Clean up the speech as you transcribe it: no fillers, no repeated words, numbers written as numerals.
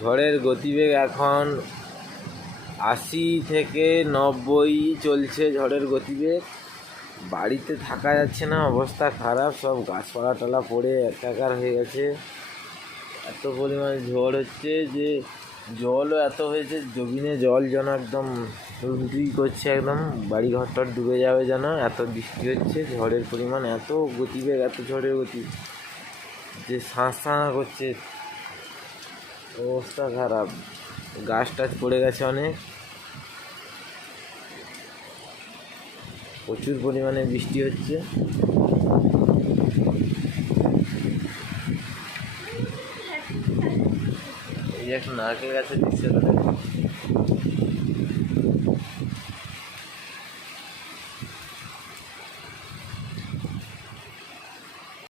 ঝড়ের গতিবেগ এখন 80 থেকে 90 চলছে ঝড়ের গতিবেগ। বাড়িতে থাকা যাচ্ছে না, অবস্থা খারাপ, সব গাছপালা টালা পড়ে একাকার হয়ে গেছে। এত পরিমাণে ঝড় হচ্ছে যে জলও এত হয়েছে, জমিনে জল যেন একদম রুই করছে, একদম বাড়ি ঘরটর ডুবে যাবে যেন, এত বৃষ্টি হচ্ছে। ঝড়ের পরিমাণ এত গতিবেগ, এত ঝড়ের গতি যে শ্বাস করছে, অবস্থা খারাপ। গাছ টাছ পড়ে গেছে অনেক, প্রচুর পরিমাণে বৃষ্টি হচ্ছে। এই একটা নারকেল গাছের দৃশ্য